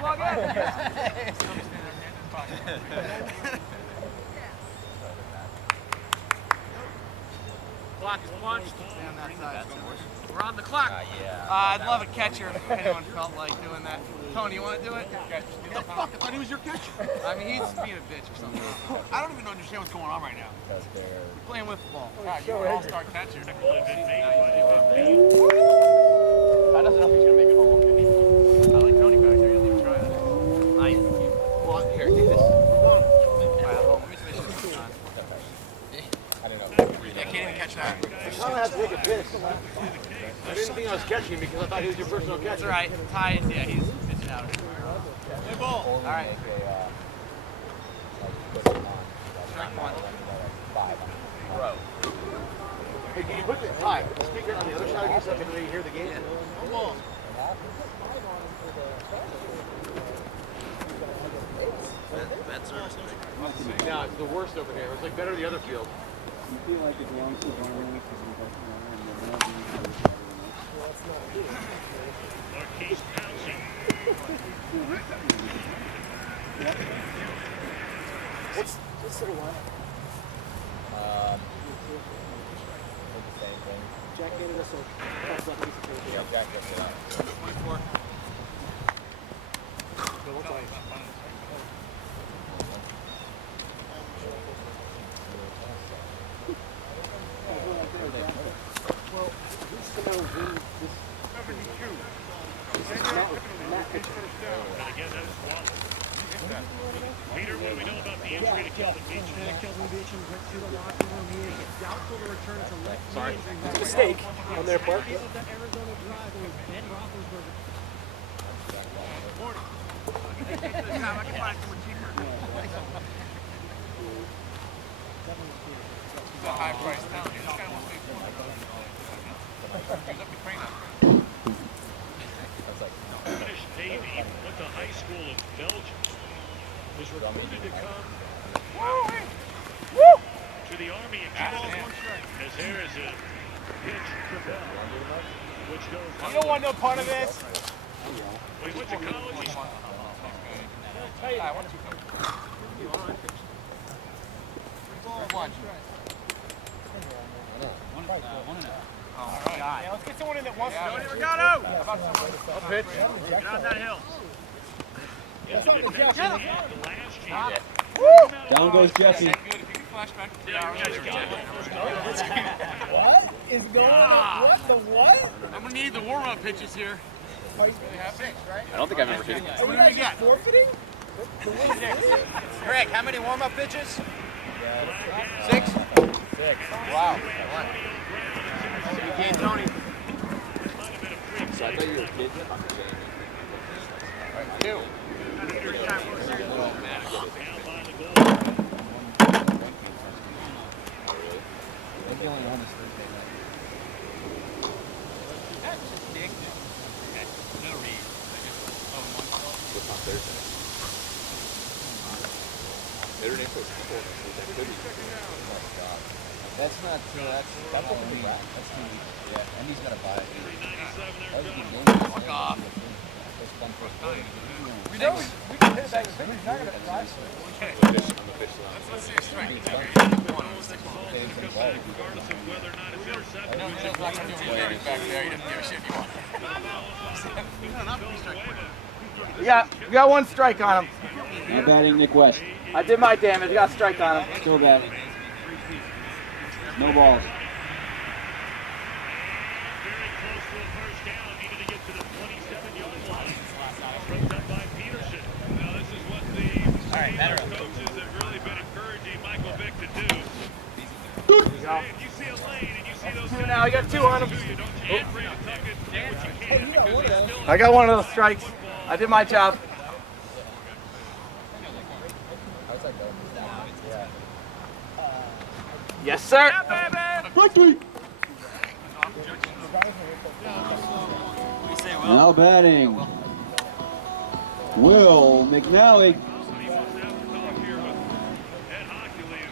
Plug in. Clock is punched. We're on the clock. I'd love a catcher if anyone felt like doing that. Tony, you want to do it? What the fuck? I thought he was your catcher. I mean, he's being a bitch or something. I don't even understand what's going on right now. We're playing with the ball. God, you're an all-star catcher. I doesn't know if he's going to make it home. I like Tony back there. You'll even try that. Well, here, take this. Let me finish this one. I don't know. I can't even catch that. I have to take a piss. I didn't think I was catching because I thought he was your personal catcher. That's all right. Ty is, yeah, he's pitching out. Play ball. All right. Strike one. Bro. Hey, can you put the speaker on the other side of you so I can really hear the game? Yeah. Come on. That's No, it's the worst over here. It was like better the other field. You feel like it belongs to one because we got Marquise pouncing. What's sort of what? The same thing. Jack handed us a piece of paper. Yeah, Jack gets it out. 24. Well, who's to know who this 72. Matt And again, that is Wallace. Peter, what do we know about the injury to Kelvin Beach? Kelvin Beach went to the locker room. He is doubtful to return to left. Sorry. It's a mistake on their part. Of the Arizona drive, it was Ben Roethlisberger. He's a high-priced talent. This guy wants to be he's up to crane up. British Navy went to high school in Belgium. Was recruited to come to the Army in Japan. As there is a pitch to Bell, which goes. You don't want no part of this. He went to college. All right. Yeah, let's get someone in that wants to. Yeah. Regano! I'll pitch. Get on that hill. Yeah, the last year. Down goes Jesse. Good. If you can flash back to 3 hours. What is going on? What the what? I'm going to need the warm-up pitches here. I don't think I've ever hit it. What do we get? Forfeiting? Greg, how many warm-up pitches? 6. Wow. Hey, Tony. So I thought you were a kid. Two. Maybe only on this Thursday night. What's on Thursday? Notre Dame plays people next week. That could be. Oh my God. That's not true. That's only. That's 2 weeks. Yeah, and he's got to buy it. That was a good game. Fuck off. We can hit it back to the pitch. He's not going to drive. On the fish line. Let's see a strike. Regardless of whether or not it's intercepted. No, Joe's not going to do anything back there. He doesn't give a shit if you want. Yeah, we got one strike on him. Now batting Nick West. I did my damage. Got a strike on him. Still batting. No balls. Very close to a first down. Needed to get to the 27-yard line. Throws up by Peterson. Now this is what the coaches have really been encouraging Michael Vick to do. If you see a lane and you see those guys, Now I got 2 on him. you don't get free to tuck it, do what you can because there's still I got one of those strikes. I did my job. Yes, sir. Now batting. Will McNally. He must have to talk here with Ed Hockley.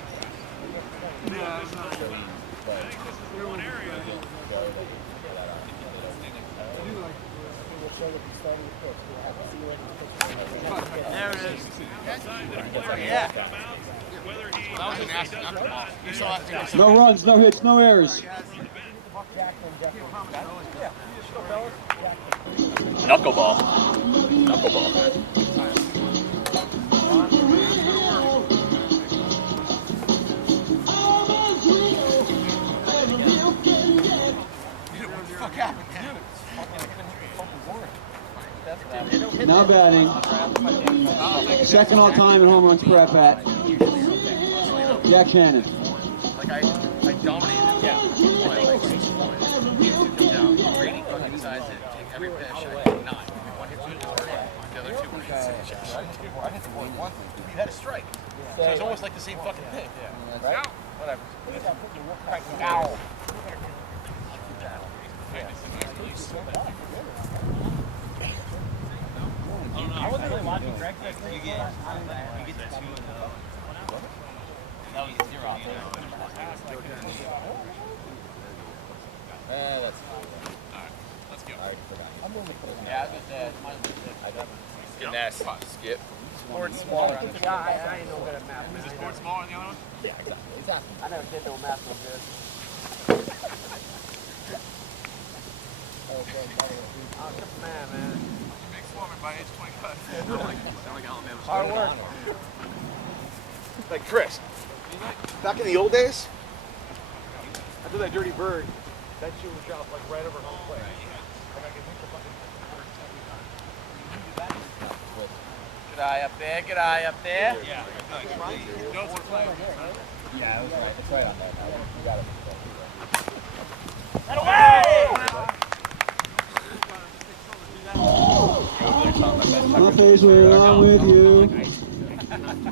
I think this is the one area. There it is. Yeah. That was a nasty knuckleball. You saw that too. No runs, no hits, no errors. Knuckleball. Knuckleball. What the fuck happened? Now batting. Second all time in home runs per at bat. Jack Shannon. Like I dominated. Yeah. Like 6-1. Comes out. Brady fucking decides to take every pitch. I did not. One hit to the board. The other two were hit. I hit the board once. You had a strike. So it's almost like the same fucking thing. Yeah. Right? Whatever. Ow. I wasn't really watching Greg. You get the two. That was 0. That's Alright, let's go. Yeah, I was gonna say, mine was good. Get nasty. Skip. Board's smaller on the Yeah, I ain't no good at math. Is this board smaller on the other one? Yeah, exactly. I never did no math no good. I'm just a man, man. Big swarming by age 25. Sound like Alabama. Hard work. Like Chris, back in the old days, after that dirty bird, that shit was dropped like right over home plate. Like I can hit the fucking Good eye up there, good eye up there. Yeah. Notes are playing. Yeah, it was right. It's right on that. You got it. That away! My face went along with you,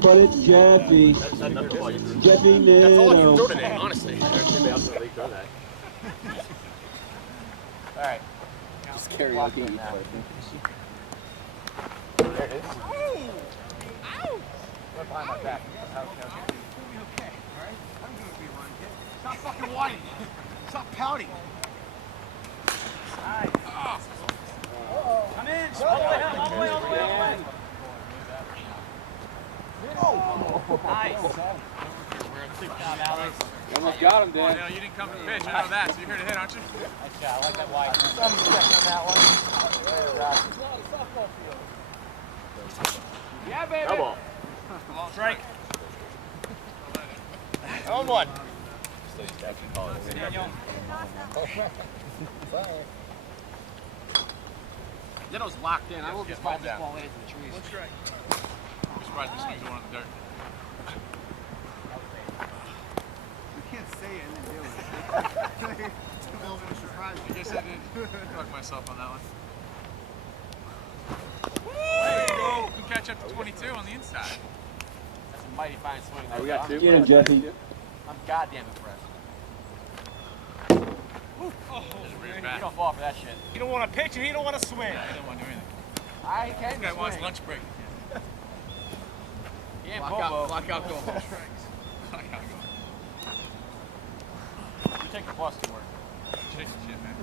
but it's Jeffy. Jeffy That's all I can throw Nitto. today, honestly. Alright. Just karaoke. There it is. Right behind my back. Okay, alright? I'm gonna be one kid. Stop fucking whining. Stop pouting. Nice. Come in. All the way, all the way, all the way, all the way. Nice. Alex. You almost got him, Dan. You didn't come to pitch. I know that. So you're here to hit, aren't you? I like that wide. Some respect on that one. Yeah, baby. Double. Strike. On one. Nitto's locked in. I will just ball this ball into the trees. That's right. I'm surprised we swings the one in the dirt. You can't say it and then do it. It's a little bit of a surprise. I guess I did fuck myself on that one. There you go. You can catch up to 22 on the inside. That's a mighty fine swing. We got two. Get him, Jeffy. I'm goddamn impressed. You don't fall for that shit. You don't want to pitch and you don't want to swing. I didn't want to do anything. I can This guy swing. wants lunch break. He ain't Bobo. Blackout goal. Blackout goal. You take the bus to work. Chase the shit, man.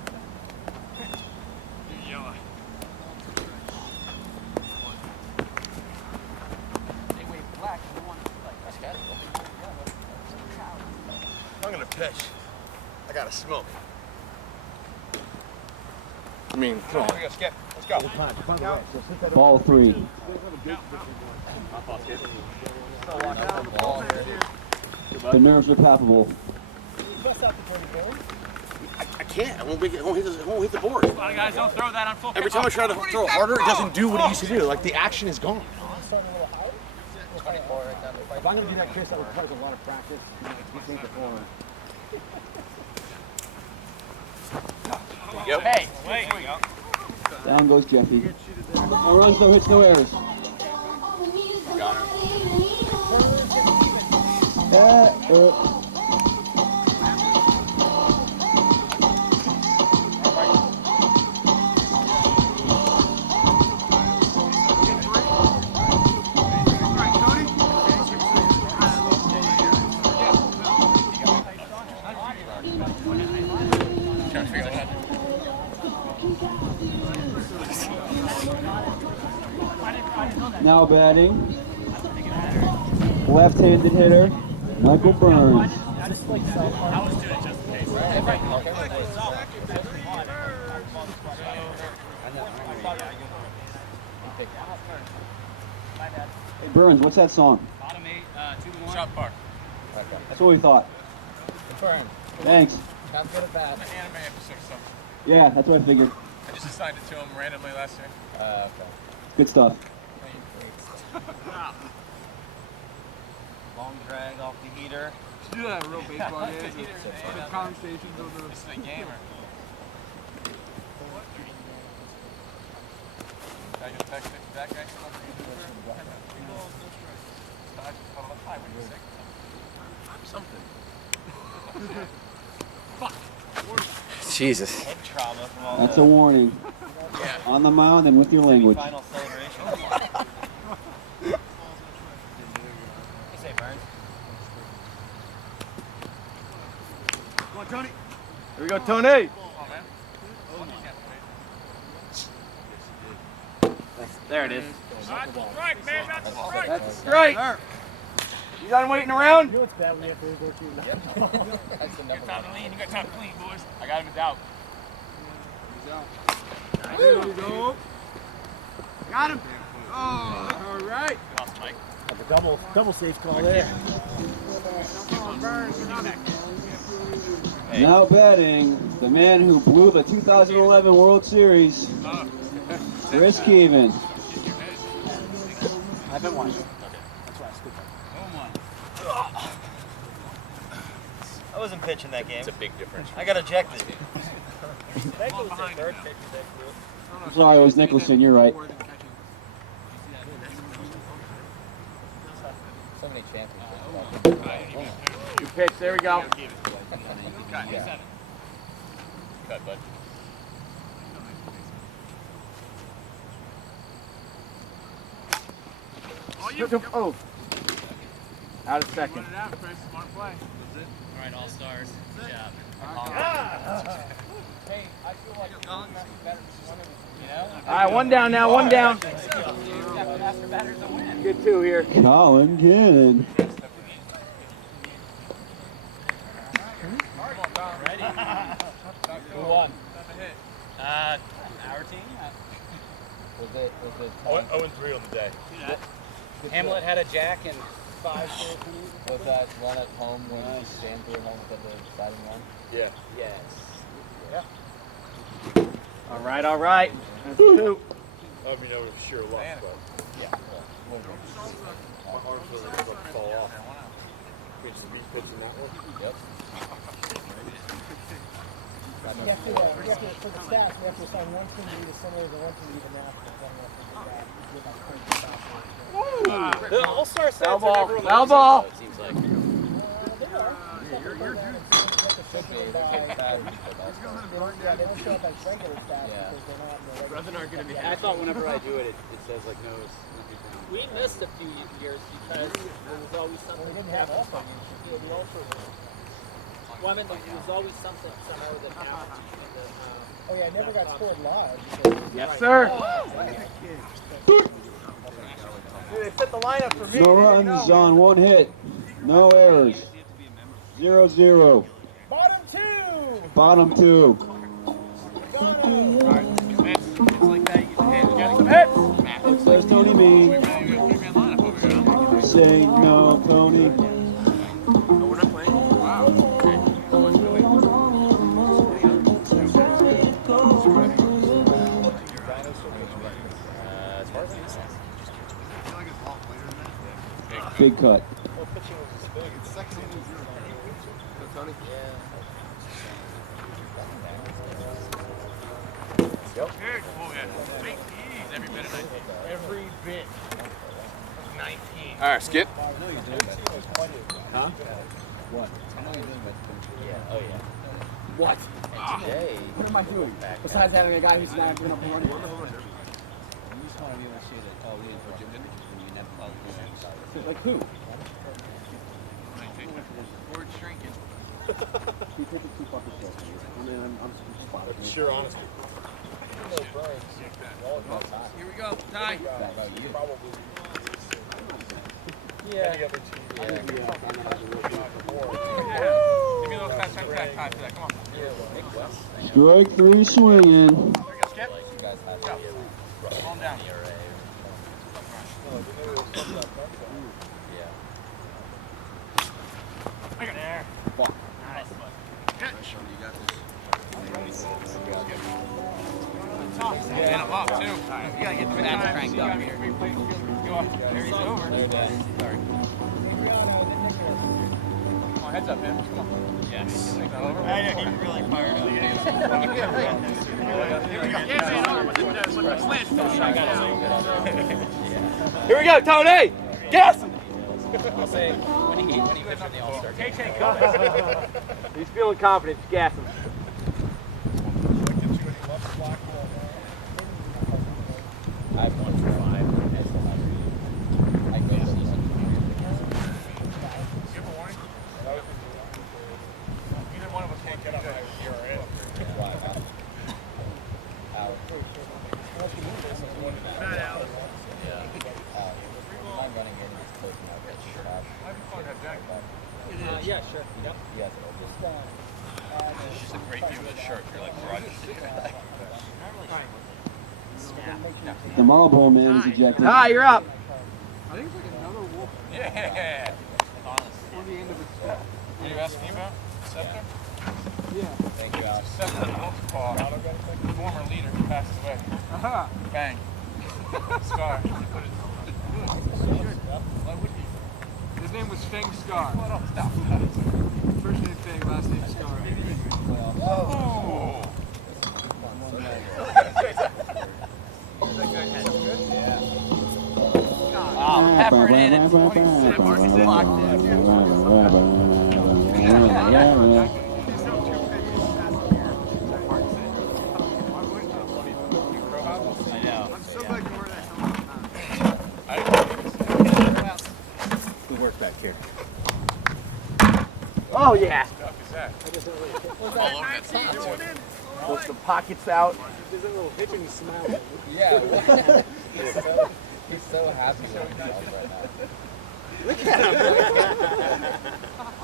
You're yellow. They wave black and they want to like. That's good. I'm gonna pitch. I gotta smoke. I mean, come on. Here we go, Skip. Let's go. Ball 3. The nerves are palpable. I can't. I won't hit the board. A lot of guys don't throw that on full Every time I try to throw harder, it doesn't do what it used to do. Like the action is gone. If I'm gonna do that, Chris, that requires a lot of practice. Hey, wait. Down goes Jeffy. No runs, no hits, no errors. Got her. Trying to figure out how to Now batting, left-handed hitter, Michael Burns. Hey Burns, what's that song? Shot Park. That's what we thought. Confirmed. Thanks. Not good at bat. An anime episode or something. Yeah, that's what I figured. I just assigned it to him randomly last year. Okay. Good stuff. Long drag off the heater. Should do that in real baseball games. The conversations of the. This is a gamer. I just texted that guy. Something. Jesus. Head trauma from all That's a warning. Yeah. On the mound and with your language. final celebration. What you say, Burns? Come on, Tony. Here we go, Tony. There it is. That's a strike, man. That's a strike. That's a strike. You done waiting around? You know it's bad when you have to go through that. That's the number Time to lean. You got time to clean, boys. I got him in doubt. There you go. Got him. Oh, all right. Awesome, Mike. That's a double safe call there. Now batting, the man who blew the 2011 World Series, Chris Keevan. I've been watching. That's why I stood there. I wasn't pitching that game. It's a big difference. I got ejected. I'm sorry, it was Nicholson, you're right. so many championships. Good pitch. There we go. Cut, bud. Oh. Out of second. All right, all stars. Good job. Hey, I feel like you're better than All right, one down now. One down. Good two here. Colin Cannon. Who won? Our team? Was it 0-3 on the day. Hamlet had a jack and 5 was that one at home when Stan threw home with the deciding run? Yeah. Yes. All right, all right. That's two. I mean, I was sure lost, but Yeah. my arms really about to fall off. Pitching that one? Yep. You have to, for the stats, we have to assign one team to be the center and one team to be the national. The All-Star sets Foul are ball. never Foul losing, ball. though, it seems like. They don't show up as regular stats Yeah. because they're not in the regular. Brothers aren't going to be. I thought whenever I do it, it says like no. We missed a few years because there was always something. We didn't have all of Yeah, the All-Star was. Well, I mean, there was always something somehow that happened. Oh yeah, I never got scored live. Yes, sir. Dude, they set the lineup for me. No runs on one hit. No errors. 0-0. Bottom two. Bottom two. It's like that. You get some hits. There's Tony B. Say no, Tony. We're not playing. Wow. Big cut. Every bit. 19. All right, Skip. Huh? What? I know you're doing it. Yeah. Oh yeah. What? Today. What am I doing? Besides having a guy who's not going up and running. You just want to be able to say that, oh, we didn't put Jim in it, and you never followed the Like who? Word shrinking. You take it too fucking close. I mean, I'm spotted. Sure, honestly. Here we go, Ty. Yeah. Give me a little Ty for that. Come on. Strike 3 swinging. There we go, Skip. Go. Calm down. I got there. Nice. Good. And I'm up too. Right, you gotta get the fans cranked up here. Go up. There he's over. Sorry. Come on, heads up, man. Come on. Yes. I know, he's really fired up. Here we go, Tony! Gas him! I'll say when he pitched in the All-Star game. He's feeling confident. Gas him. I have 1 for 5. I go to season. Give a warning. Either one of us can't get up there. I'm running in this close now. Get shirt off. Yeah, sure. Yep. Yes, It's just a great view of the shirt. You're like, right. The Marlboro man is ejected. Ty, you're up. I think it's like another wolf Yeah. on the end of its step. What are you asking me about? Scepter? Yeah. Thank you, Alex. Scepter in Wolf's paw. Former leader who passed away. Aha. Bang. Scar. His name was Feng Scar. Stop. First name Feng, last name Scar. Oh. Pepper in at 26. Locked in. I know. I'm so glad you wore that helmet. Good work back here. Oh, yeah. All over that spot, too. Push the pockets out. There's a little hitch and he's smiling. Yeah. He's so happy with himself right now. Look at him.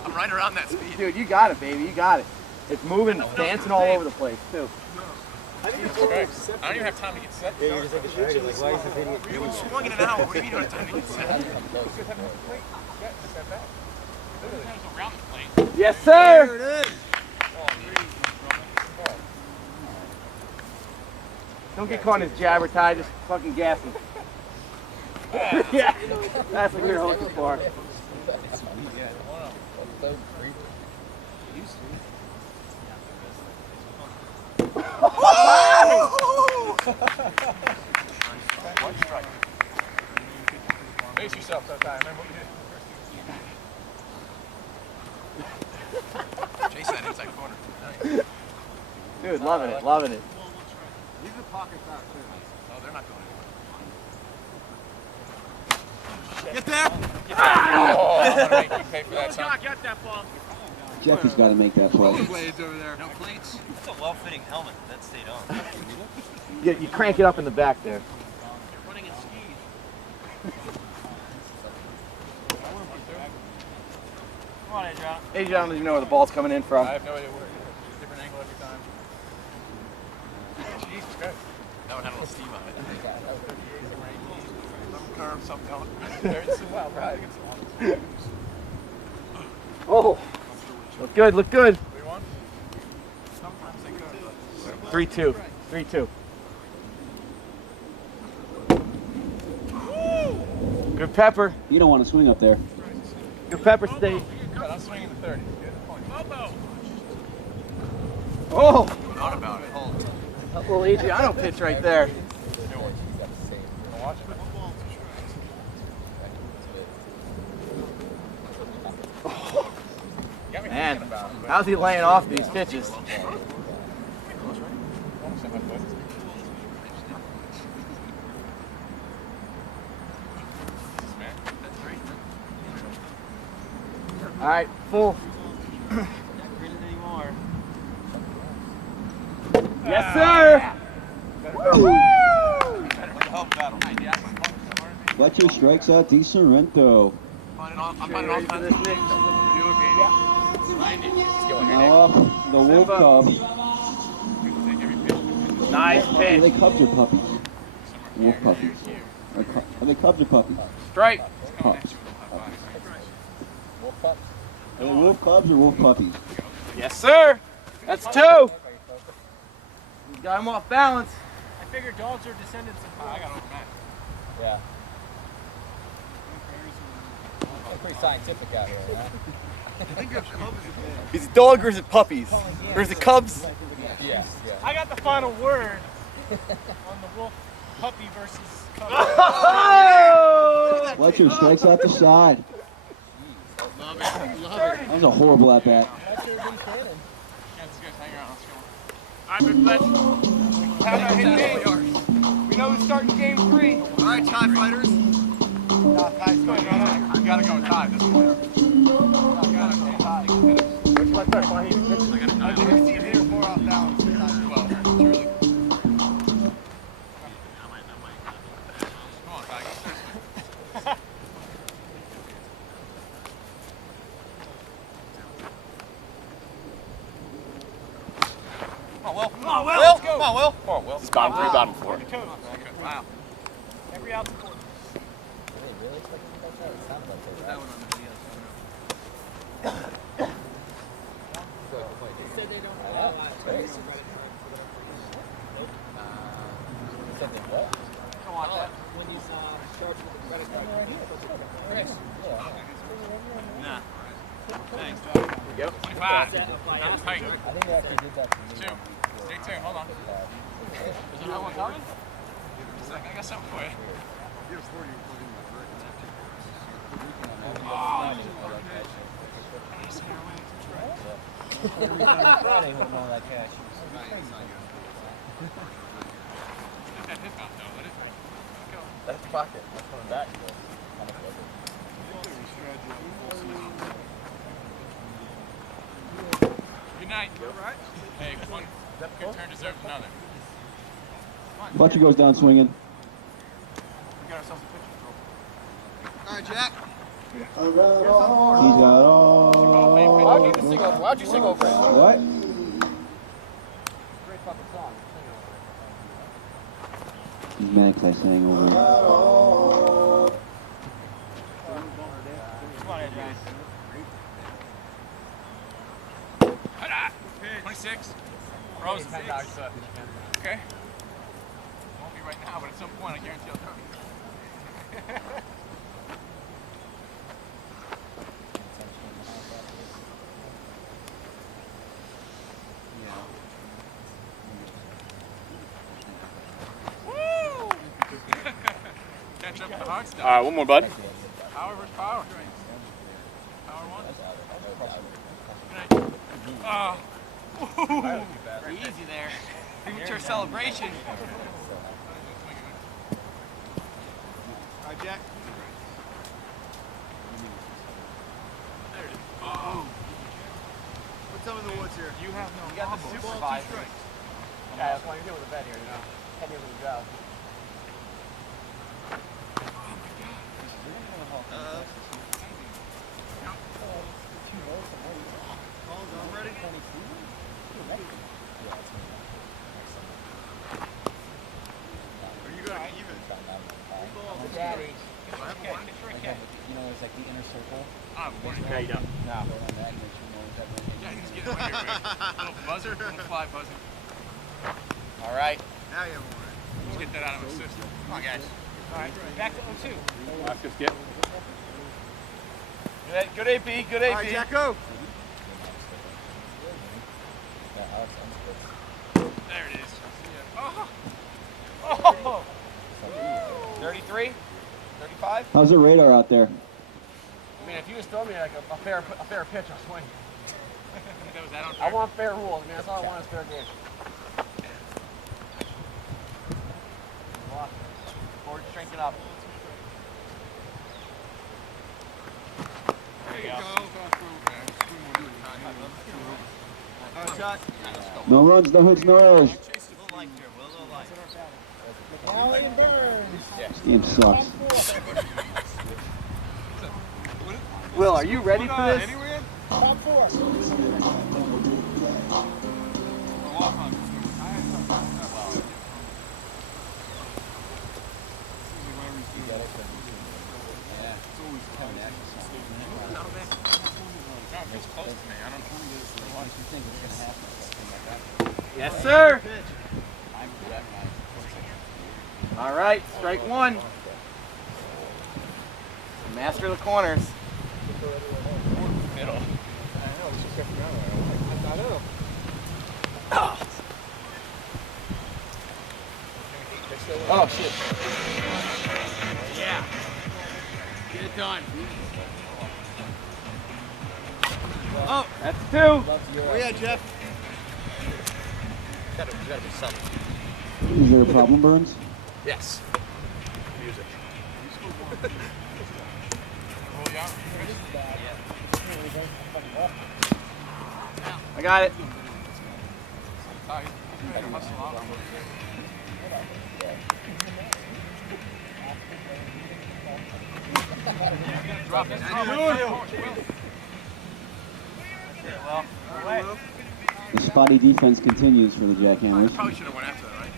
I'm right around that speed. Dude, you got it, baby. You got it. It's moving, dancing all over the place, too. I don't even have time to get set. Yeah, you're just like a shooter. Like, why is this idiot? You haven't swung in an hour. What do you mean you don't have time to get set? Around the plate. Yes, sir. Don't get caught in his jabber, Ty. Just fucking gas him. Yeah, that's what we were hoping for. So creepy. One strike. Face yourself sometime. Remember what you did. Chase that inside corner. Dude, loving it, loving it. Leave the pockets out, too. Oh, they're not going anywhere. Get there. Oh, I'm going to make you pay for that, son. Get that ball. Jeffy's got to make that play. Blades over there. No plates. It's a well-fitting helmet that stayed on. You crank it up in the back there. You're running in skis. Come on, Adrian. Adrian doesn't even know where the ball's coming in from. I have no idea where. Different angle every time. Jesus Christ. That one had a little steam on it. Some curve, some don't. There's some wild ride. Oh, look good, look good. 3-1? Sometimes they go. 3-2, 3-2. Good pepper. You don't want to swing up there. Good pepper state. But I'm swinging the 30. Good point. Oh, Thought about it. Hold. that little Adriano pitch right there. Watch it. Got me Man, thinking about it, but how's he laying off these pitches? almost hit my foot. Man, that's great. All right, full. Not grinning anymore. Yes, sir. Fletcher strikes out Di Sorrento. I'm finding all kinds of Now off the Wolf Cub. Nice Are pitch. they Cubs or puppies? Wolf puppies. Are they Cubs or puppies? Strike. Pups. Wolf Pup? Are they Wolf Cubs or Wolf puppies? Yes, sir. That's 2. Got him off balance. I figure dogs are descendants of. I got over Yeah. They're pretty scientific out here, huh? Is it dog or is it puppies? Or is it Cubs? Yeah. I got the final word on the wolf puppy versus cub. Fletcher strikes out the side. That was a horrible at bat. I'm in Fletcher. How about hit game? We know who's starting game 3. All right, tie fighters. No, tie's going on. I gotta go tie this one. I gotta go tie. Where's my third? I never see him hit 4 off balance. Well, surely. Come on, Ty. Come on, Will. Come on, Will. Let's go. Come on, Will. Come on, Will. It's bottom 3, bottom 4. Wow. Every out's important. Really? It sounds like That one on the video. They said they don't Yeah, it's great. credit card. Said they what? Don't want that. When he's charged with a credit card. Chris. Nah. Thanks. Here we go. 25. Set up by That was him. tight. I think they actually did that for me. 2. Stay tuned. Hold on. Is there no one coming? I got something for you. Friday with all that cash. That's pocket. That's coming back. Good night. Hey, one good turn deserves another. Fletcher goes down swinging. We got ourselves a picture. All right, Jack. He's got all. Why'd you sing over it? What? Great fucking song. He's mad because I sang over him. Come on, Adrian. 26. Rose. Okay. Won't be right now, but at some point I guarantee I'll throw you. Woo! Catch up with the hard stuff. All right, one more, bud. Power versus power. Power 1. Ah. Pretty easy there. Premature celebration. All right, Jack. There it is. Oh. What's up in the woods here? You have no. You got the supervise. Yeah, that's why you're doing with the bed here, you know. 10 years of the job. Daddy. You know, it's like the inner circle. Yeah, you don't. No. Yeah, he's getting away here, Rick. Little buzzer, little fly buzzer. All right. Now you have one. Let's get that out of my system. Come on, guys. All right, back to 02. That's good skip. Good AP, good AP. All right, Jacko. There it is. Oh. Oh. 33? 35? How's the radar out there? I mean, if you just throw me like a fair pitch, I'll swing. Was that on I want fair rules. I mean, that's all I want is fair game. Forward, strengthen up. There you go. No runs, no hits, no errors. Chase a little light here, Will. A little light. McNally and Burns. This game sucks. Will, are you ready for this? Top 4. It's close to me. I don't think it's going to happen. Yes, sir. All right, strike 1. Master of the corners. Middle. Oh, shit. Yeah. Get it done. Oh, that's 2. Where you at, Jeff? Gotta be something. Is there a problem, Burns? Yes. Music. I got it. The spotty defense continues for the Jackhammers. Probably should have went after that, right?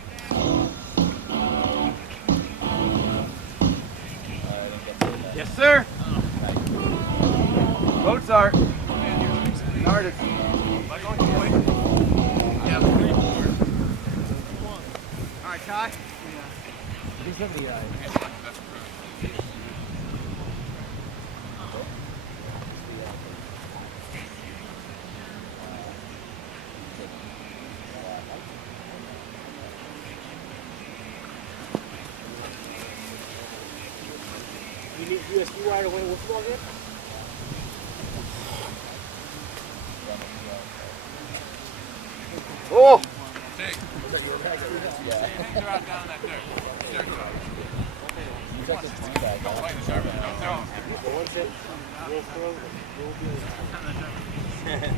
Yes, sir. Mozart. An artist. All right, Ty. You need USB wire to win a football game? Oh! Take. They're out down in that dirt. Dirt road. Don't play the server. Don't throw them.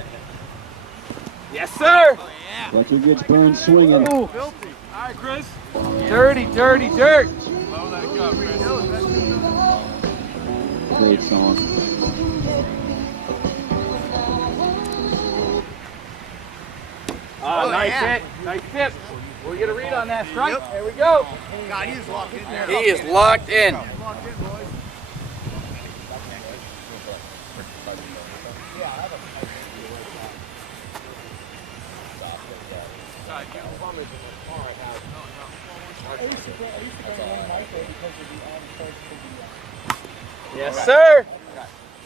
Yes, sir. Fletcher gets Burns swinging. Ooh. Filthy. All right, Chris. Dirty, dirty dirt. Low, let it go, Chris. Great song. Oh, nice yeah. hit. Nice tip. We'll get a read on that strike. There we go. God, he is locked in there. He is locked in. Locked in, boys. Yes, sir.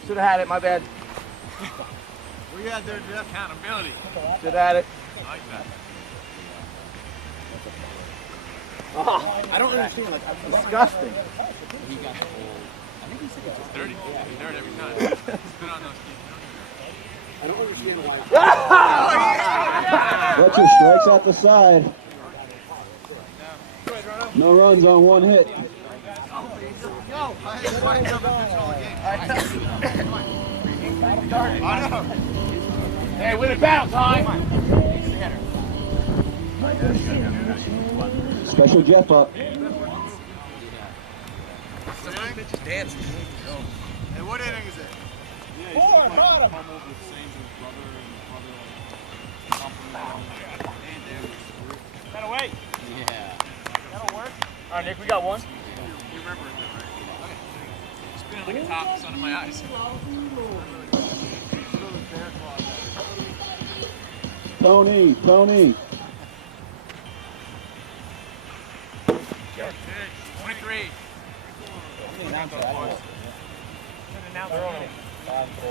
Should have had it. My bad. Where you at there, Jeff? Accountability. Should have had it. I like that. Oh, I don't understand. Like, disgusting. he got the whole. I think he said it just. Dirty. Dirt every time. It's been on those teams. I don't understand why. Fletcher strikes out the side. No runs on 1 hit. Hey, win it battle time. Special Jeff up. Just dancing. Hey, what inning is it? 4, bottom. Gotta wait. Yeah. That'll work. All right, Nick, we got one. You remember it, right? Spinning like a top, it's under my eyes. Tony. 23.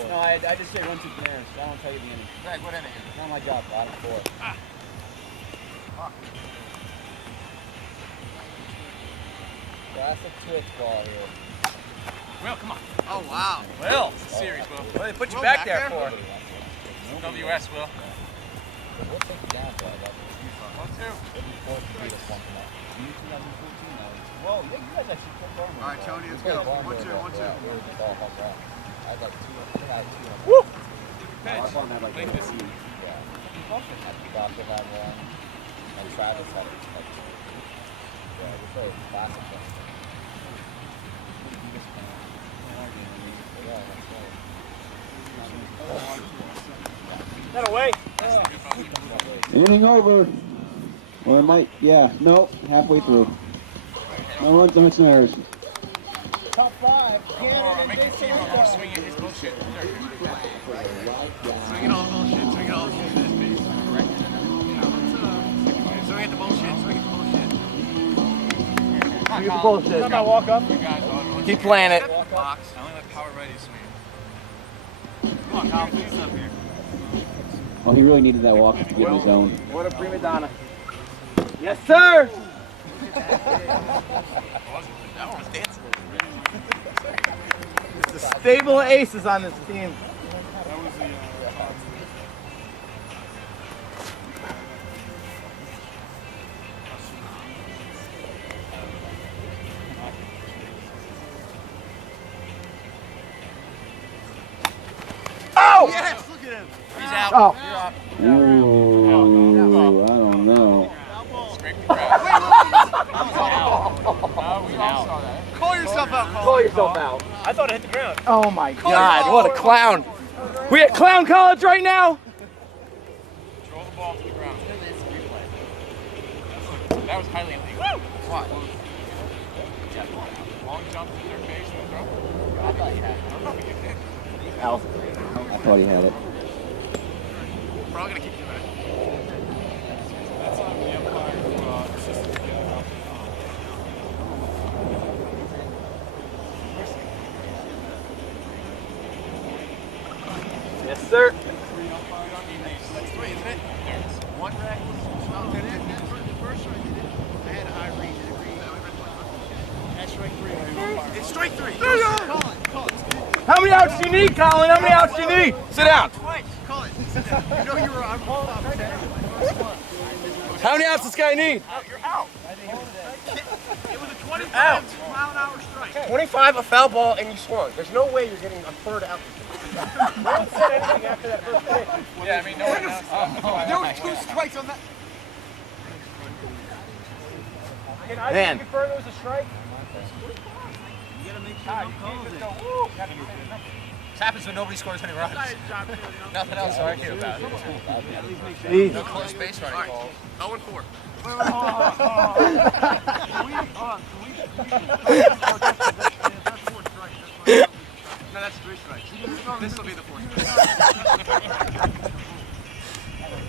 No, I just say run 2 players. I don't tell you the inning. Greg, what inning is It's not my job. Bottom 4. Classic twitch ball here. Will, come on. Oh, wow. Will. It's serious, Will. What did they put you Will back back there there? for? WS, Will. We'll take it down for that. 1-2. Well, yeah, you guys actually took over. All right, Tony, let's go. 1-2. I'd like 2. I had 2. Woo! Pitch. Link this. Yeah. Doctor had one. And Travis had it. That away? Inning over. Or it might, yeah, nope, halfway through. No runs, no snares. Top 5. I'm making Steve more swinging his bullshit. Swinging all the bullshit. Swinging all the bullshit. Swing at the bullshit. Swing at the bullshit. Swing at the bullshit. How about walk up? Keep playing it. Box. I only let power ready swing. Come on, Kyle. Please up here. Oh, he really needed that walk to get in his zone. What a prima donna. Yes, sir! That one was dancing. There's a stable of aces on this team. Oh! Yes, look at him. He's out. Oh. Ooh, I don't know. Scrape the ground. Call yourself out, Colin. Call yourself out. I thought it hit the ground. Oh my God, what a clown. We at Clown College right now? Throw the ball to the ground. That was highly illegal. Why? Long jump in their face and throw. I thought he had it. Al. I thought he had it. We're all going to kick you back. That's on the Empire system to get it out. Yes, sir. That's three, isn't it? There's one rack. It's strike three. How many outs do you need, Colin? How many outs do you need? Sit down. Colin, sit down. You know you were on ball. How many outs does this guy need? You're out. It was a 25-mile-an-hour strike. 25, a foul ball, and you swung. There's no way you're getting a third out. No one said anything after that first pitch. Yeah, I mean, no one else. There were 2 strikes on that. Can I Man. confirm it was a strike? This happens when nobody scores any runs. Nothing else to argue about. No close base running balls. 0-4. No, that's 3 strikes. This will be the 4th strike.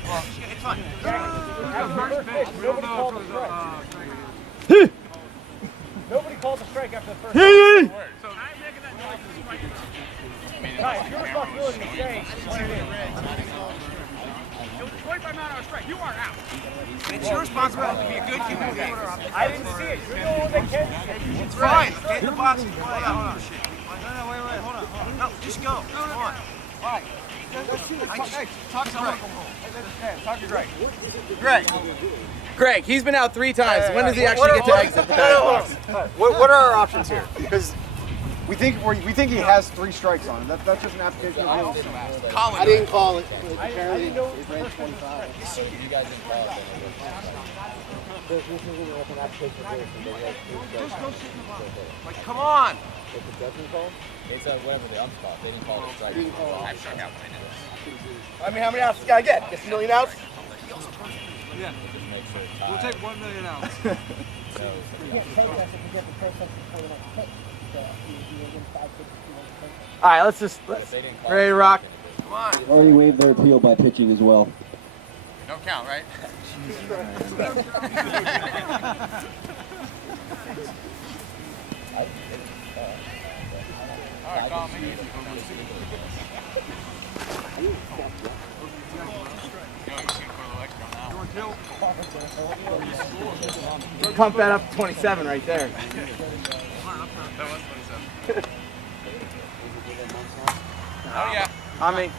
Well, it's fine. Nobody called the strike after the first pitch. So I'm making that noise. It's your responsibility to say what it is. It was a 25-mile-an-hour strike. You are out. It's your responsibility to be a good human being. I didn't see it. You're the only one that can see it. It's fine. Get in the box and play out. Hold on. No, wait, hold on. No, just go. Come on. Why? Talk to Greg. Talk to Greg. Greg. Greg, he's been out 3 times. When does he actually get to exit the batting box? What are our options here? Because we think he has 3 strikes on him. That's just an application of rules. Colin. I didn't call it. I didn't know it was 25. You guys didn't call it. This isn't like an application of rules. Like, come on. It's a judgment call? It's whatever the ump spot. They didn't call it a strike. I've struck out when I did this. I mean, how many outs does this guy get? Gets a million outs? Yeah. Just make sure it's We'll tied. take 1 million out. You can't take us if you get the person before the next pitch. So you within 5 pitches before the next pitch. All right, let's just If they didn't call ready it, to rock. Come on. Already waived their appeal by pitching as well. Don't count, right? All right, Colin, make it easy. Pump that up to 27 right there. That was 27. Oh, yeah. I mean,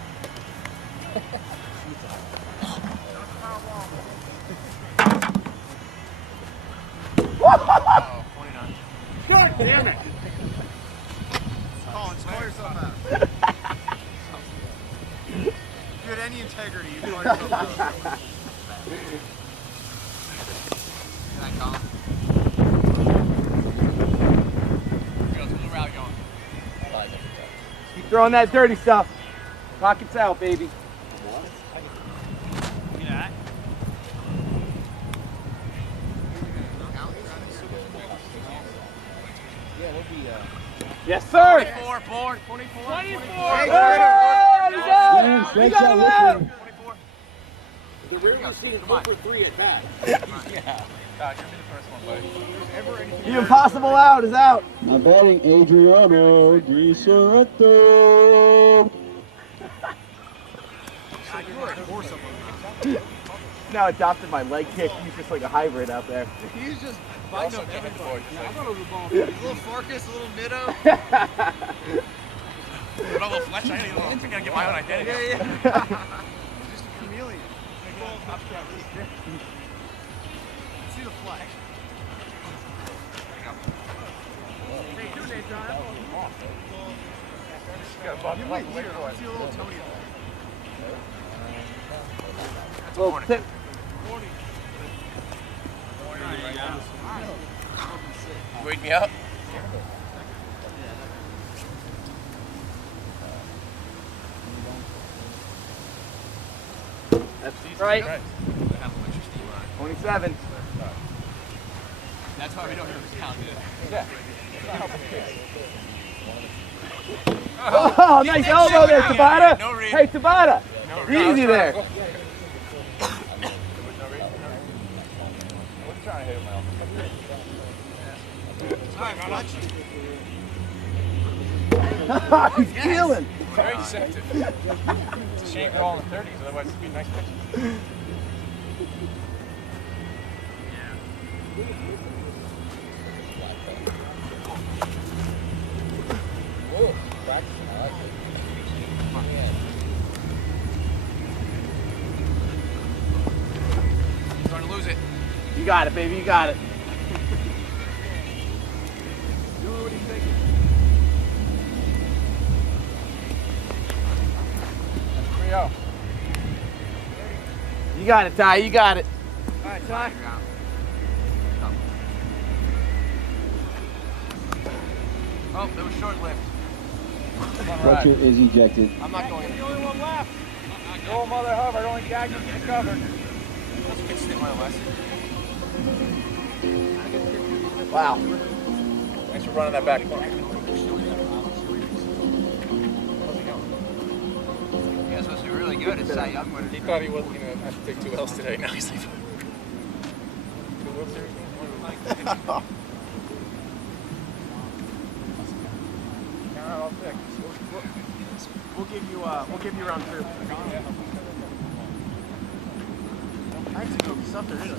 Oh, 29. God damn it! Colin, call yourself out. If you had any integrity, you'd call yourself out. Good night, Colin. Throwing that dirty stuff. Pockets out, baby. Yes, sir. 24, board. 24. 24. He got him out. The rarely seen 4 for 3 at bat. Yeah. You're the first one, buddy. The impossible out is out. Now batting Adriano Di Sorrento. Now adopted my leg kick. He's just like a hybrid out there. He's just biting up everybody. I thought it was a ball. A little Farkas, a little Nitto. A little Fletcher. I gotta get my own identity. Yeah. Just a chameleon. See the flag. Hey, do it, John. You wait here. I see a little Tony. Well, tip. Wake me up. That's right. 27. That's why we don't hear the sound. Yeah. Oh, nice elbow there, Tabata. No read. Hey, Tabata. Easy there. Trying to hit him out. He's killing. Very deceptive. It's a shame they're all in the 30s, otherwise it'd be a nice pitch. Whoa, practice. I like it. Trying to lose it. You got it, baby. You got it. What he's thinking. That's 3-0. You got it, Ty. You got it. All right, Ty. Oh, that was short-lived. Fletcher is ejected. I'm not going in. The only one left. Go, Mother Hubbard. Only Jack is in the cover. That's a good snip my last. Wow. Thanks for running that back. You guys supposed to be really good. It's Cy Young winner. He thought he wasn't going to have to take 2 L's today. Now he's leaving. 2 World Series games? I'll pick. We'll give you round 2. I have to go stuff there, isn't it?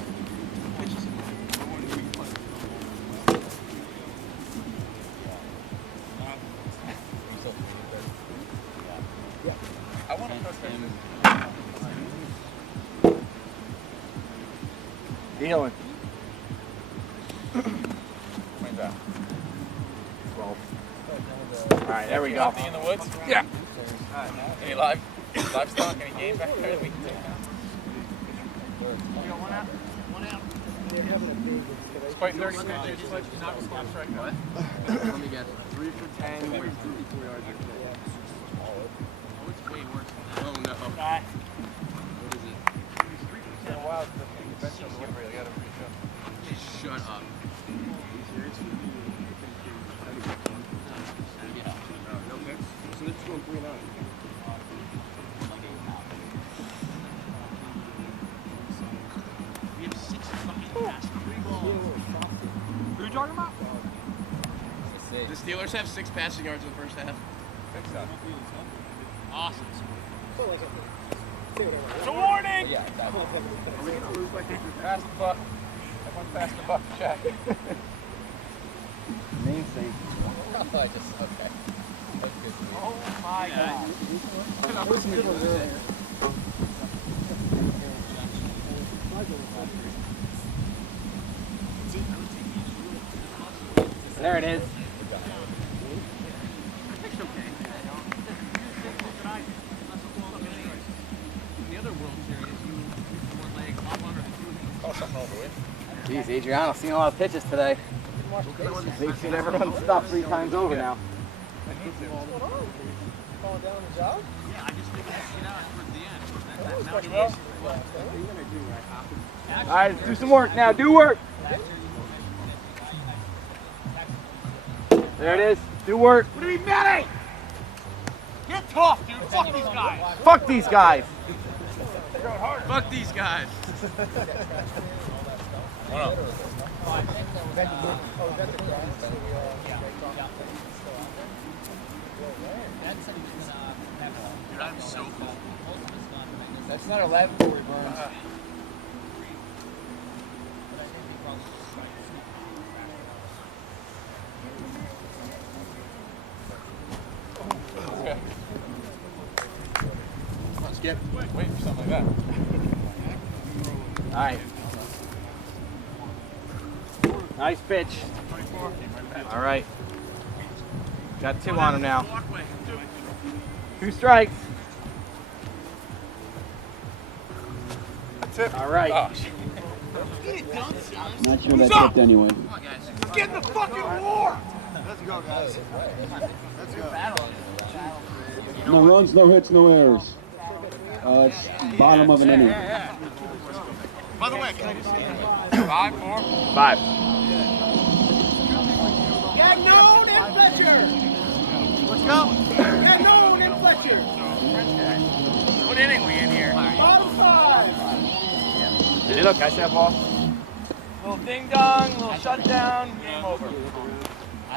I want to trust him. Dealing. When's that? 12. All right, there we go. Something in the woods? Yeah. Any livestock? Any game back there that we can take down? It's quite 30 minutes. Not respond strike. What? Let me guess. 3 for 10. 2 yards. Oh, it's way worse than that. Oh no. Bye. What is it? It's been a while since the conventional delivery. I gotta reach up. Shut up. No picks. So let's go 3-9. We have 6 fucking past 3 balls. Who are you talking about? The Steelers have 6 passing yards in the first half. Awesome. It's a warning! Yeah, that one. Are we going to lose by 50? Pass the buck. Everyone pass the buck, Jack. Namesake. Oh, I just, okay. That's good for me. Oh my god. There it is. The other World Series, you one leg hop under the two. Call something over with. Jeez, Adriano's seen a lot of pitches today. They've seen everyone stop 3 times over now. Falling down the job? Yeah, I just figured I'd get out towards the end. Now Pretty well. he is. All right, let's do some work now. Do work. There it is. Do work. What do you mean, Matty? Get tough, dude. Fuck these guys. Fuck these guys. Fuck these guys. What up? Dude, I'm so cold. That's not a laboratory, Burns. Let's get wait for something like that. All right. Nice pitch. All right. Got 2 on him now. 2 strikes. That's it. All right. Not sure that's hooked anyway. Get in the fucking war! Let's go, guys. Let's go. No runs, no hits, no errors. It's bottom of an inning. By the way, can I just say 5, 4? 5. Get known and Fletcher! Let's go. Get known and Fletcher! What inning we in here? Bottom 5! Did it catch that ball? Little ding dong, little shutdown, game over.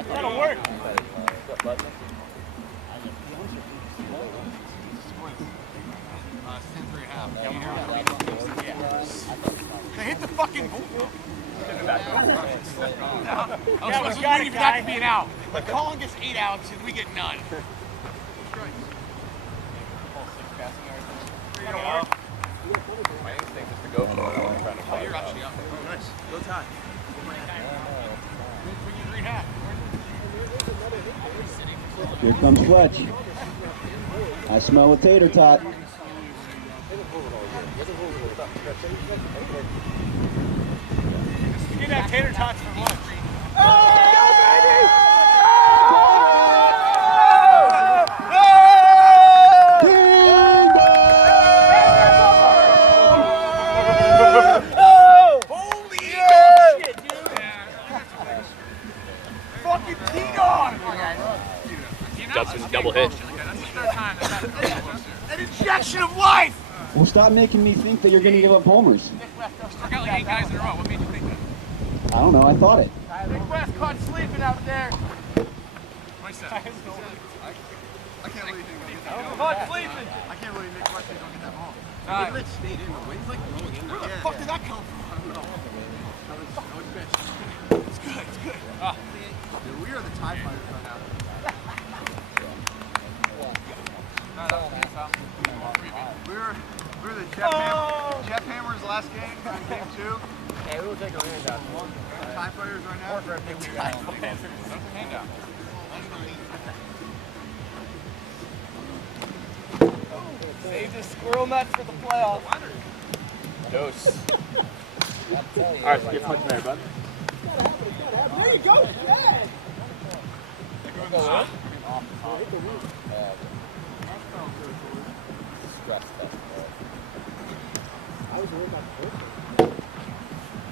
That'll work. They hit the fucking ball. I was waiting for that to be an out. But Colin gets 8 outs and we get none. My instinct is to go for it. Oh, you're actually up. Oh, nice. Go time. We get green hat. Here comes Fletch. I smell a tater tot. You can have tater tots for lunch. Double hit. An injection of life! Well, stop making me think that you're going to give up homers. Struck out like 8 guys in a row. What made you think that? I don't know. I thought it. Big West caught sleeping out there. I can't believe you get that ball. Caught sleeping. I can't believe Nick Westley don't get that ball. Alright. It stayed in. The wind's like blowing in there. Where the fuck did that come from? I don't know. It's good. It's good. Dude, we are the TIE fighters right now. We're the Jackhammers last game, game 2. Hey, we'll take a hand out. TIE fighters right now. Hand out. Save the squirrel nuts for the playoffs. Dose. All right, so get punching there, bud. There you go, Chad!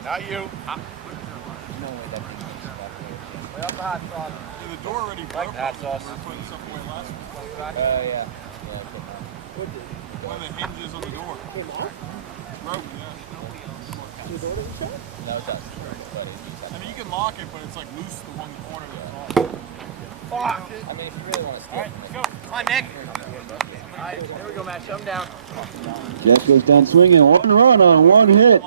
Not you. Lay off the hot sauce. The door already broke. Like hot sauce. We were putting stuff away last week. Yeah. One of the hinges on the door. Broke, yeah. No, it does. I mean, you can lock it, but it's like loose the one corner that's on. Fuck. I mean, if you really want to skip. All right, let's go. Come on, Nick. All right, here we go, Matt. Shut him down. Jeff goes down swinging. 1 run on 1 hit.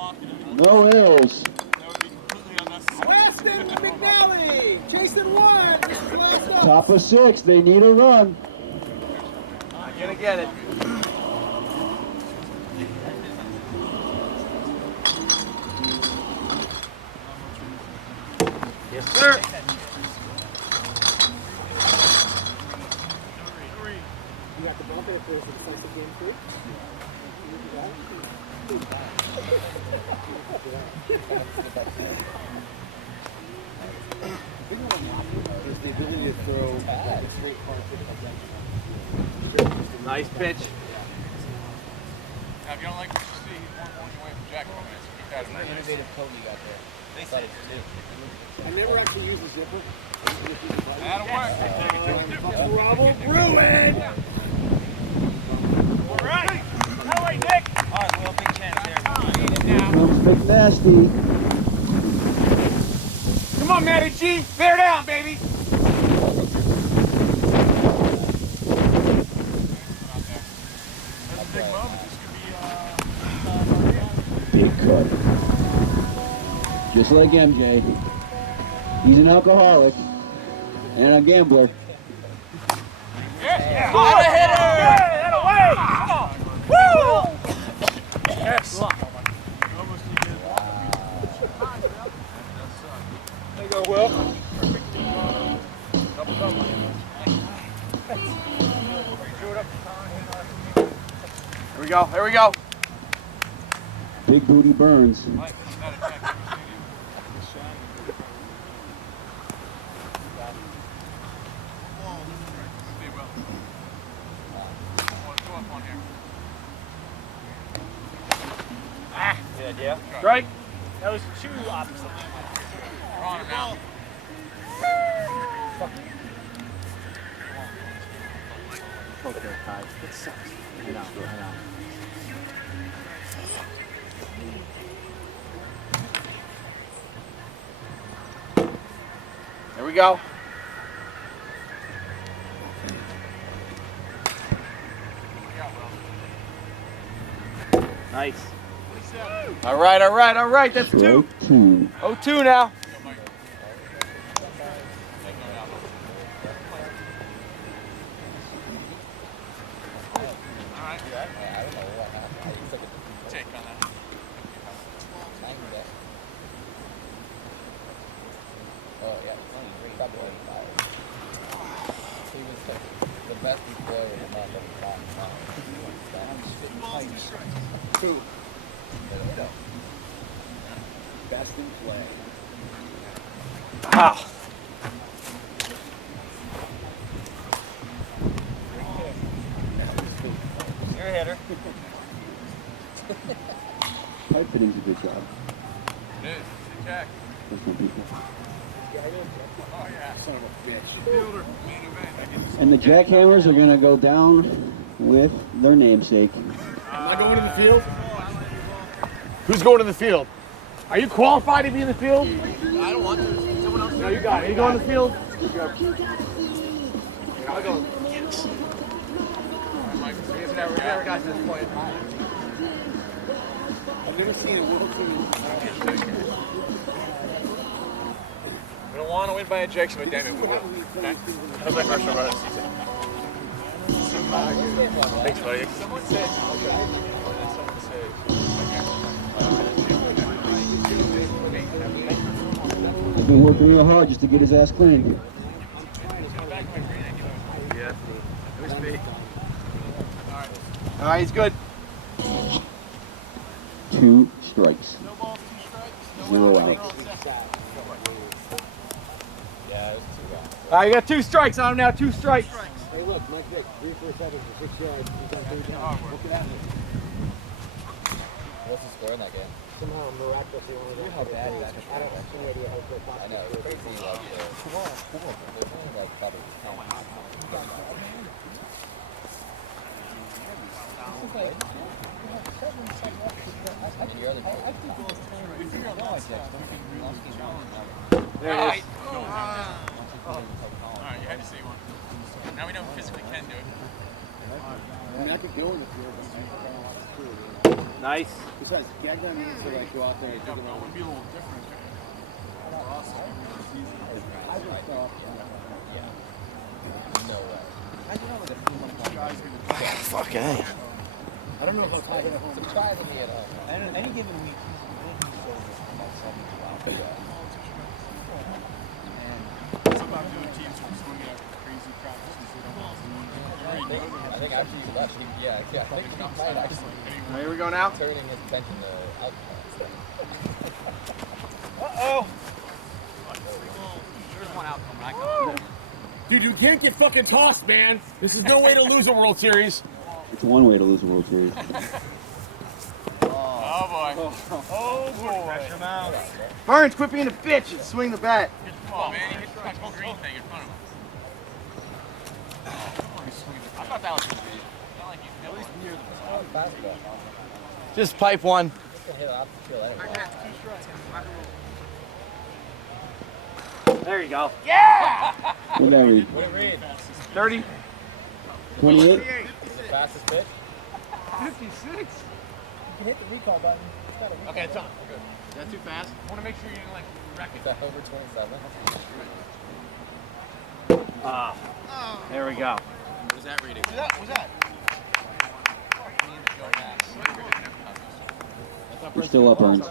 No errors. That would be completely unnecessary. Weston McNally! Chasing 1! This is last up. Top of 6. They need a run. I'm gonna get it. Yes, sir. You got the bump if there's a decisive game 3? There's the ability to throw a straight car Nice pitch. Now, if you don't like what you see, he's one point away from Jackhammers. Keep that in mind. innovative coat you got there. They said it too. I never actually used a zipper. That'll work. Bravo, Bruin! All right. How are you, Nick? All right, Will, big chance here. Comes Big Nasty. Come on, Matty G. Bear down, baby. Big cut. Just like MJ. He's an alcoholic and a gambler. Yeah. Good hitter! That away. Come on. Woo! Yes. There you go, Will. Here we go. Here we go. Big Booty Burns. Good idea. Strike. That was two opposite. We're on him now. Okay, Ty. It sucks. I know. There we go. Nice. All right, all right, all right. That's two. Strike two. 0-2 now. Take on that. Oh, yeah. Stop doing that. He was the best player in the month of Two. Best in play. Wow. You're a hitter. Pipe fitting's a good job. It is. Jack. That's my people. Oh, yeah. Son of a bitch. Fielder. Main event. And the Jackhammers are going to go down with their namesake. Am I going to the field? Who's going to the field? Are you qualified to be in the field? I don't want to. Someone else. No, you got it. You going to the field? I'll go. We've never got to this point. I've never seen a World Series. We don't want to win by ejection, but damn it, we will. Okay? That was my first run of the season. Thanks, buddy. Someone said, He's been working real hard just to get his ass clean. yeah, it was me. All right, he's good. 2 strikes. 0 out. Yeah, it was too bad. All right, you got 2 strikes on him now. 2 strikes. Hey, look, Mike Vick, 3-4 seconds for 6 yards. He's on 3 down. Look at that. What's the score in that game? Somehow, miraculously, only got How bad is that? I don't have any idea how good I know, it's crazy. Like, like probably 10. And your other There it is. Alright, you had to say one. Now we know who physically can do it. I mean, I could go in the field. Nice. Besides, gag them in to like go out there and take them out. It would be a little different for us. No way. Fuck, eh? I don't know if I'll tie it at home. Surprisingly at all. Any given week, he's over about 70 pounds. It's about the other teams who are swinging at crazy practices. I think after you left, I think he might actually Here we go now. turning his attention to alcohol. Uh-oh. There's one out coming. I come. Dude, you can't get fucking tossed, man. This is no way to lose a World Series. It's one way to lose a World Series. Oh boy. Oh boy. Burns, quit being a bitch and swing the bat. Come on, man. He hit that whole green thing in front of him. I thought that was going to be not like you at least near the Just pipe one. There you go. What did that read? 30. 28? Fastest pitch? 56. You can hit the recall button. It's got a recall Okay, it's on. button. We're good. Is that too fast? I want to make sure you didn't like wreck it. Is that over 27? There we go. What is that reading? What's that? You're still up, Burns.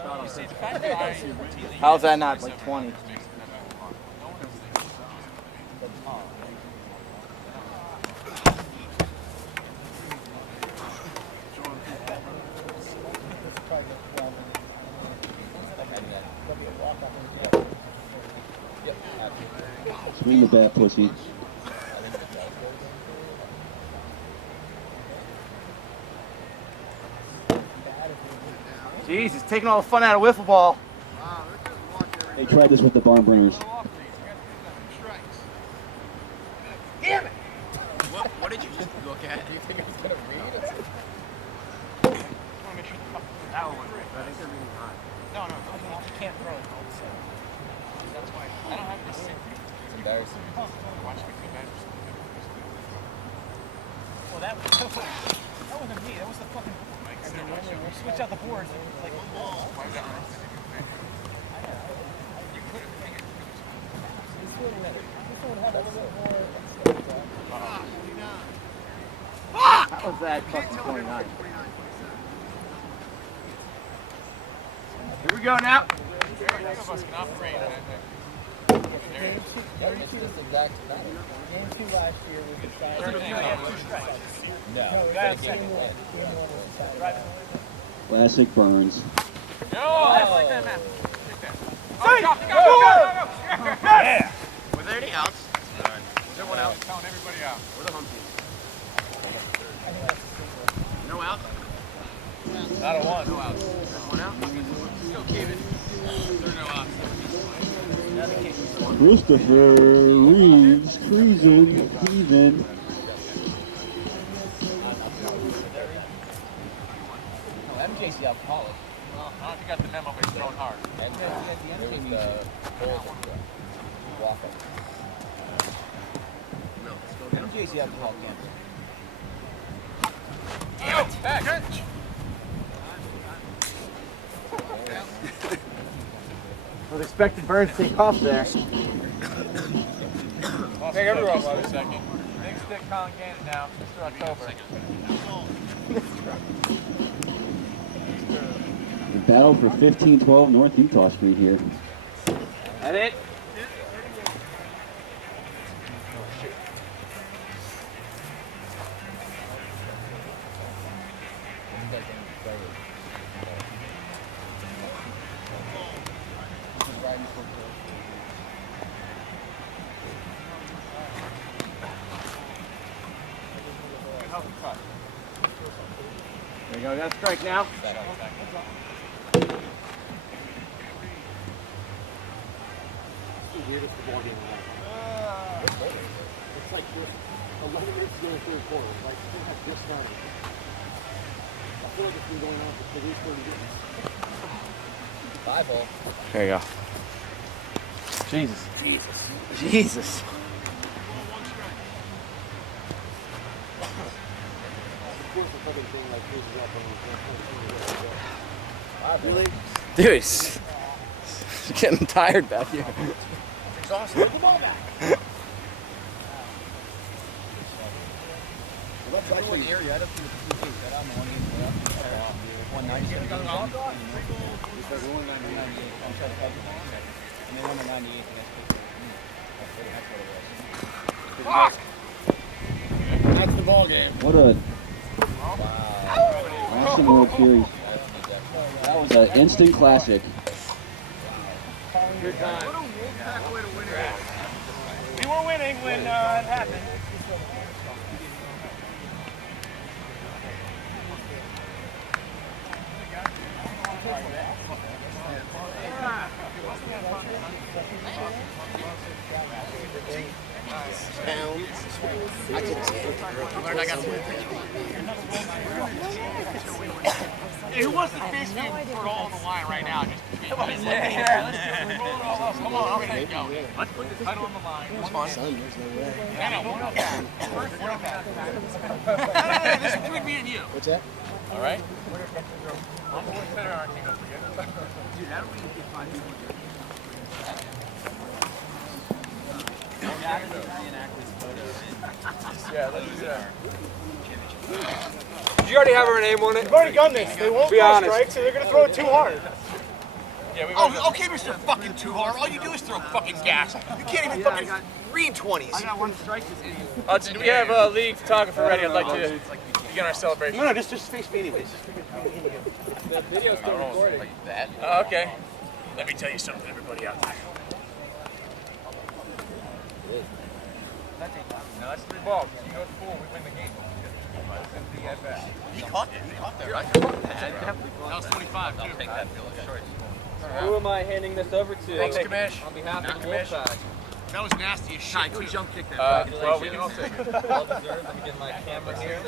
How's that not like 20? Swing the bat, pussy. Jeez, it's taking all the fun out of wiffle ball. They tried this with the barn bringers. Damn it! What did you just look at? Do you think it was going to read? No, you can't throw it. That's why I don't have this thing. It's embarrassing. Watch me feel bad. Well, that wasn't me. That was the fucking. Switch out the boards. Like, That was that fucking 29. Here we go now. It's just exact pattern. Game 2 last year was decided. No. Classic Burns. I like that, man. yeah. Were there any outs? Was there one out? Counting everybody out. We're the home team. No outs? Not a one. No outs. One out? Still keeping. There are no outs. Christopher Reeves, cruising, heaving. MJ's the alcoholic. I don't know if you got the memo, but he's throwing hard. And there's the walk-up. MJ's the alcoholic gambler. Back. I was expecting Burns to take off there. Take everyone for a second. Big stick Colin Gannon now. Mr. October. The battle for 1512 North Utah Street here. That it? There you go, got a strike now. It's like 11 minutes ago in the third quarter. Like, I think that's just starting. I feel like it's been going on for at least 30 minutes. 5-hole. There you go. Jesus. Jesus. Really? Dude, it's getting tired back here. Exhausted. Put the ball back. That's actually area. I don't think it's 2-8. That I'm on 197. And then on the 98. Fuck! That's the ball game. What a awesome World Series. That was an instant classic. Good time. We were winning when it happened. Who wants to face me for all on the line right now? Just between us. Roll it all up. Come on, I'm ready to go. Let's put the title on the line. It's fun. No, one up back. First, one up back. No, this is between me and you. What's that? All right? I'm the one center on our team, don't forget. Dude, how do we get 5 people? Yeah, let's do that. Did you already have her name on it? We've already done this. They won't throw strikes, so they're going to throw it too hard. Oh, okay, Mr. Fucking Too Hard. All you do is throw fucking gas. You can't even fucking read 20s. I got 1 strike this game. Hudson, do we have a league photographer ready? I'd like to begin our celebration. No, just face me anyways. The video's still recording. Like that. Okay. Let me tell you something, everybody out there. No, that's 3 balls. You go 4, we win the game. He caught that. He caught that. That was 25, too. I'll take that field of choice. Who am I handing this over to? Thanks, Kamish. On behalf of the Wolfpack. That was nasty as shit, too. Jump kick that. Well, we can all take it. Well deserved. Let me get my camera here.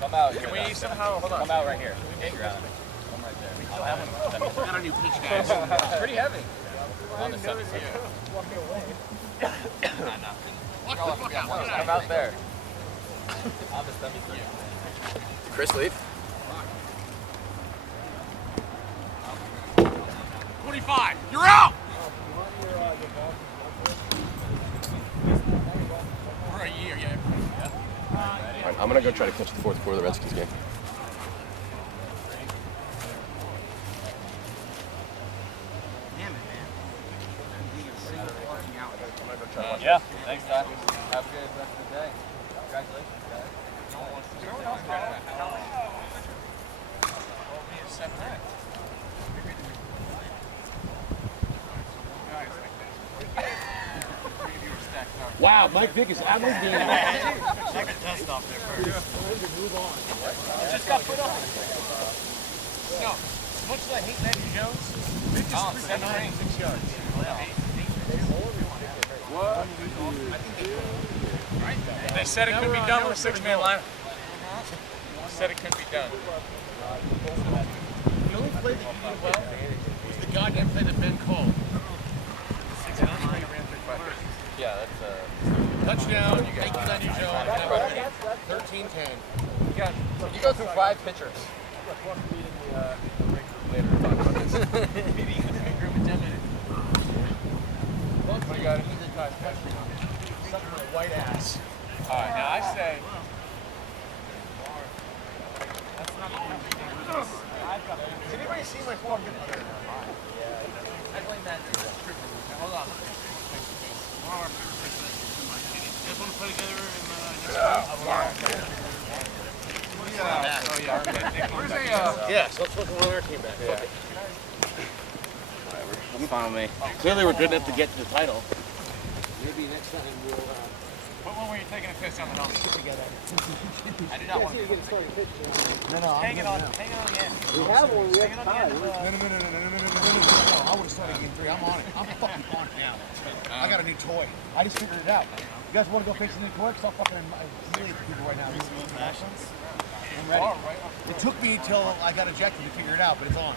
Come out. Can we somehow, hold on. Come out right here. Come right there. I got a new pitch, guys. Pretty heavy. On the 7th here. Watch the fuck out. Come out there. On the 7th. Chris, leave. 25. You're out! For a year, yeah. All right, I'm going to go try to catch the 4th quarter of the Redskins game. Yeah, thanks, Doc. Have a good rest of the day. Congratulations, guys. Wow, Mike Vick is out of the game. Take a test off there first. It just got put up. No, as much as I hate Matthew Jones, they just 796 yards. What? They said it could be done with a 6-man line. Said it could be done. The only play that you did well was the goddamn play that Ben called. Yeah, that's Touchdown, you got Matthew Jones, 13-10. You go through 5 pitchers. What do you got? Something with a white ass. All right, now I say. Did anybody see my fucking... I blame that. Hold on. You guys want to play together Where's a, yes, let's look at one of our team back. Yeah. Whatever. That's fine with me. Clearly we're good enough to get to the title. Maybe next time we'll... What one were you taking a piss on the helmet? I do not want to. No, Hanging on the end. We have one. We have time. No. I would have started game 3. I'm on it. I'm fucking on it now. I got a new toy. I just figured it out. You guys want to go fix a new toy? Because I'll fucking humiliate people right now. I'm ready. It took me until I got ejected to figure it out, but it's on.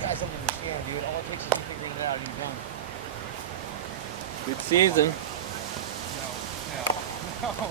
You guys don't understand, dude. All it takes is you figuring it out and you're done. good season. No.